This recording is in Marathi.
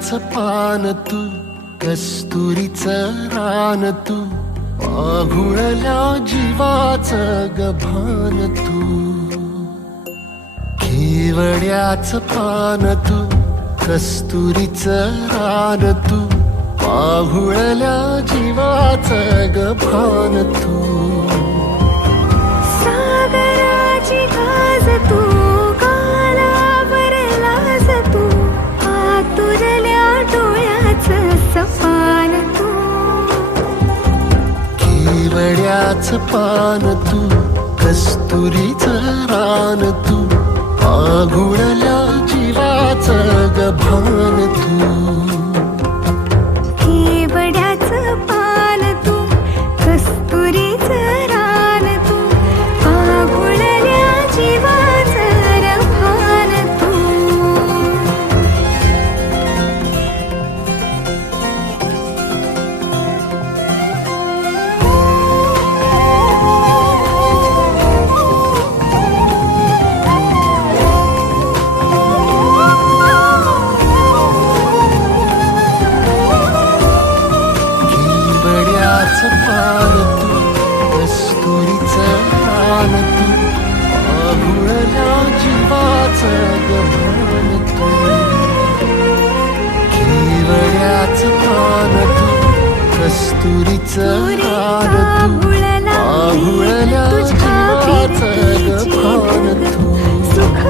केवड्याचं पान तू, कस्तुरीचं रान तू, पाघुळल्या जीवाचं गभान तू. केवड्याचं पान तू, कस्तुरीचं रान तू, पाघुळल्या जीवाचं गभान तू. सागराची गाज तू, कालावरलास तू, आतुरल्या डोळ्याचं सपान तू. केवड्याचं पान तू, कस्तुरीचं रान तू, पाघुळल्या जीवाचं गभान तू. केवड्याचं पान तू, कस्तुरीचं रान तू, पाघुळल्या जीवाचं रभान तू. केवड्याचं पान तू, कस्तुरीचं रान तू, पाघुळल्या जीवाचं गभान तू. केवड्याचं पान तू, कस्तुरीचं रान तू, पाघुळल्या जीवाचं गभान तू. सुख